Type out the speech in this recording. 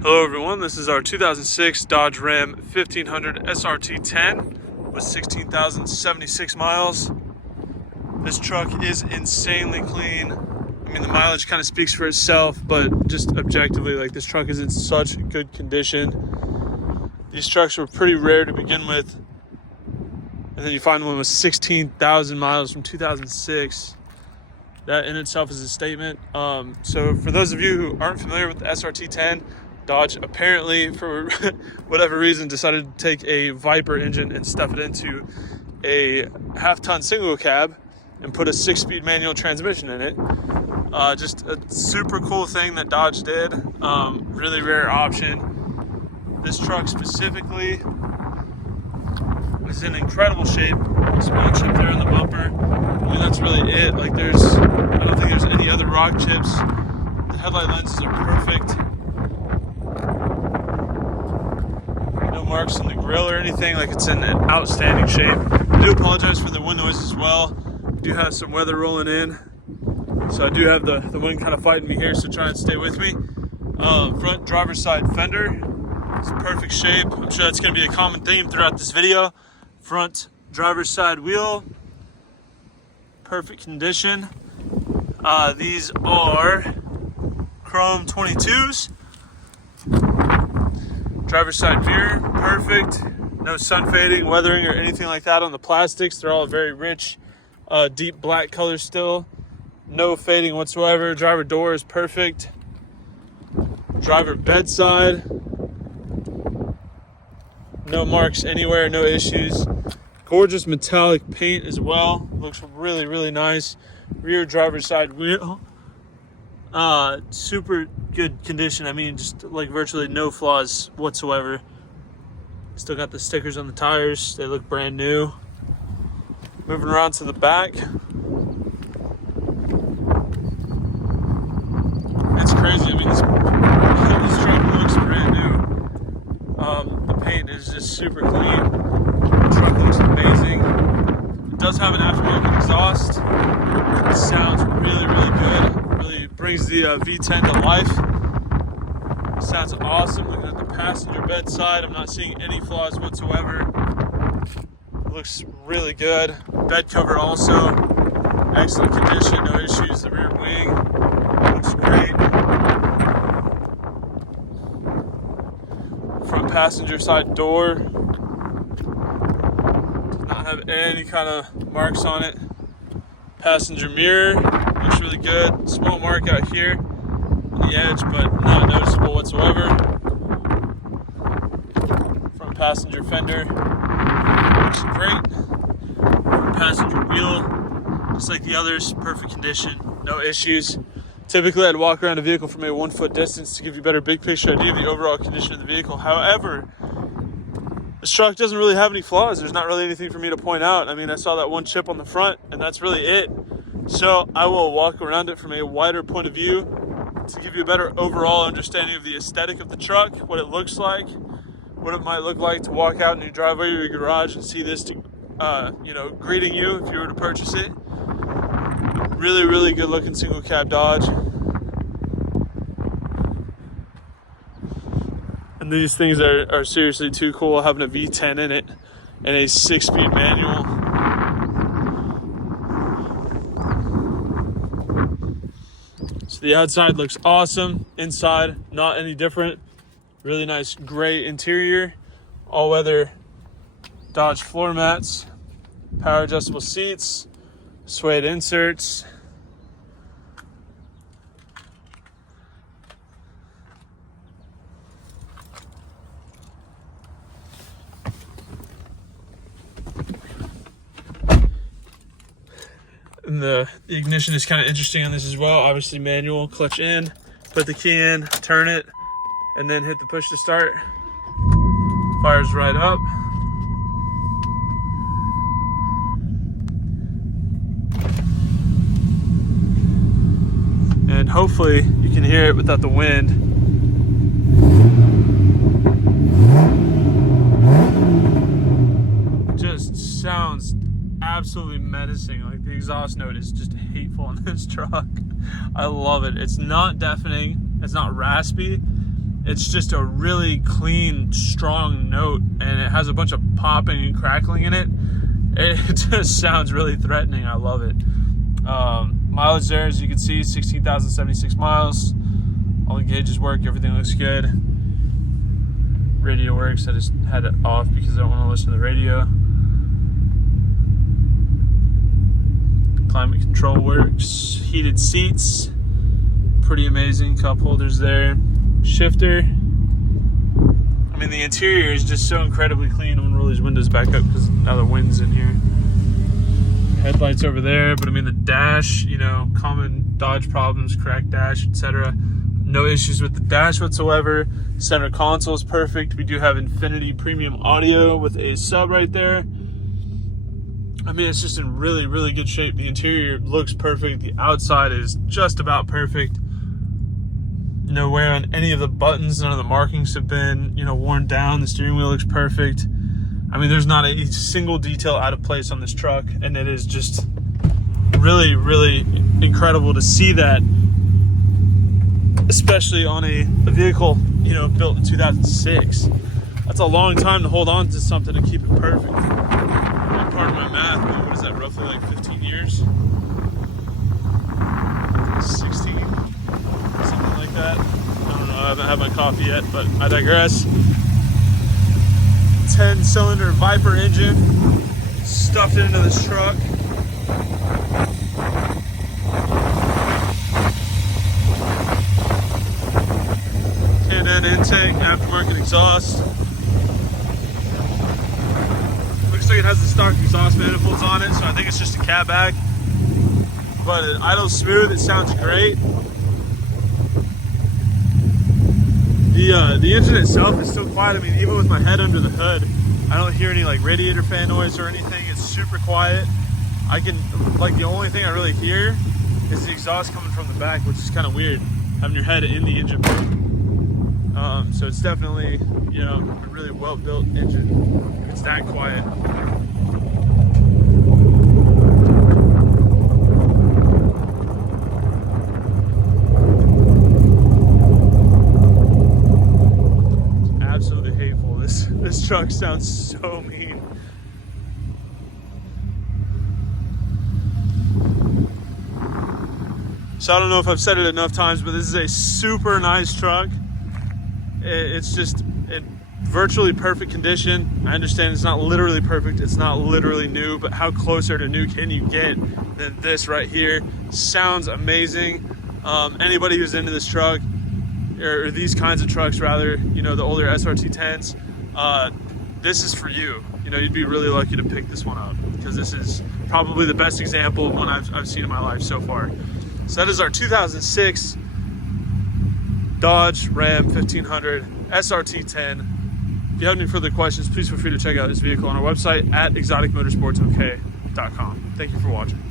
Hello everyone, this is our 2006 Dodge Ram 1500 SRT10 with 16,076 miles. This truck is insanely clean. I mean, the mileage kind of speaks for itself, but just objectively, like, this truck is in such good condition. These trucks were pretty rare to begin with, and then you find one with 16,000 miles from 2006. That in itself is a statement. So for those of you who aren't familiar with the SRT10, Dodge apparently, for whatever reason, decided to take a Viper engine and stuff it into a half-ton single cab and put a 6-speed manual transmission in it. Just a super cool thing that Dodge did. Really rare option. This truck specifically is in incredible shape. Small chip there on the bumper. I mean, that's really it. Like, I don't think there's any other rock chips. The headlight lenses are perfect. No marks on the grill or anything. Like, it's in an outstanding shape. I do apologize for the wind noise as well. We do have some weather rolling in, so I do have the wind kind of fighting me here, so try and stay with me. Front driver's side fender, it's in perfect shape. I'm sure that's going to be a common theme throughout this video. Front driver's side wheel, perfect condition. These are chrome 22s. Driver's side mirror, perfect. No sun fading, weathering, or anything like that on the plastics. They're all very rich, deep black color still. No fading whatsoever. Driver door is perfect. Driver bedside, no marks anywhere, no issues. Gorgeous metallic paint as well. Looks really, really nice. Rear driver's side wheel, super good condition. I mean, just like virtually no flaws whatsoever. Still got the stickers on the tires. They look brand new. Moving around to the back. It's crazy. I mean, this truck looks brand new. The paint is just super clean. The truck looks amazing. It does have an aftermarket exhaust. It sounds really, really good. Really brings the V10 to life. Sounds awesome. Looking at the passenger bedside, I'm not seeing any flaws whatsoever. It looks really good. Bed cover also, excellent condition, no issues. The rear wing looks great. Front passenger side door does not have any kind of marks on it. Passenger mirror looks really good. Small mark out here on the edge, but not noticeable whatsoever. Front passenger fender looks great. Front passenger wheel, just like the others, perfect condition, no issues. Typically, I'd walk around a vehicle from a 1 foot distance to give you a better big picture idea of the overall condition of the vehicle. However, this truck doesn't really have any flaws. There's not really anything for me to point out. I mean, I saw that one chip on the front, and that's really it. So I will walk around it from a wider point of view to give you a better overall understanding of the aesthetic of the truck, what it looks like, what it might look like to walk out in your driveway or your garage and see this, greeting you if you were to purchase it. Really, really good looking single cab Dodge. And these things are seriously too cool, having a V10 in it and a 6-speed manual. So the outside looks awesome. Inside, not any different. Really nice gray interior. All-weather Dodge floor mats. Power adjustable seats. Suede inserts. And the ignition is kind of interesting on this as well. Obviously manual, clutch in, put the key in, turn it, and then hit the push to start. Fires right up. And hopefully you can hear it without the wind. Just sounds absolutely menacing. Like, the exhaust note is just hateful on this truck. I love it. It's not deafening. It's not raspy. it's just a really clean, strong note, and it has a bunch of popping and crackling in it. It just sounds really threatening. I love it. Mileage there, as you can see, 16,076 miles. All the gauges work, everything looks good. Radio works. I just had it off because I don't want to listen to the radio. Climate control works. Heated seats, pretty amazing. Cup holders there. Shifter. I mean, the interior is just so incredibly clean. I'm gonna roll these windows back up because now the wind's in here. Headlights over there, but I mean the dash, you know, common Dodge problems, cracked dash, etc. No issues with the dash whatsoever. Center console is perfect. We do have Infinity Premium Audio with a sub right there. I mean, it's just in really, really good shape. The interior looks perfect. The outside is just about perfect. No wear on any of the buttons. None of the markings have been, you know, worn down. The steering wheel looks perfect. I mean, there's not a single detail out of place on this truck, and it is just really, really incredible to see that, especially on a vehicle, you know, built in 2006. That's a long time to hold on to something and keep it perfect. And part of my math, what is that, roughly like 15 years? 16? Something like that. I don't know, I haven't had my coffee yet, but I digress. 10-cylinder Viper engine stuffed into this truck. K&N intake, aftermarket exhaust. Looks like it has the stock exhaust manifolds on it, so I think it's just a cat bag. But it idles smooth, it sounds great. The engine itself is still quiet. I mean, even with my head under the hood, I don't hear any like radiator fan noise or anything. It's super quiet. I can, like, the only thing I really hear is the exhaust coming from the back, which is kind of weird, having your head in the engine bay. So it's definitely, you know, a really well-built engine. It's that quiet. Absolutely hateful. This truck sounds so mean. So I don't know if I've said it enough times, but this is a super nice truck. It's just in virtually perfect condition. I understand it's not literally perfect, it's not literally new, but how closer to new can you get than this right here? Sounds amazing. Anybody who's into this truck, or these kinds of trucks rather, you know, the older SRT10s, this is for you. You know, you'd be really lucky to pick this one up, because this is probably the best example of one I've seen in my life so far. So that is our 2006 Dodge Ram 1500 SRT10. If you have any further questions, please feel free to check out this vehicle on our website at exoticmotorsportsok.com. Thank you for watching.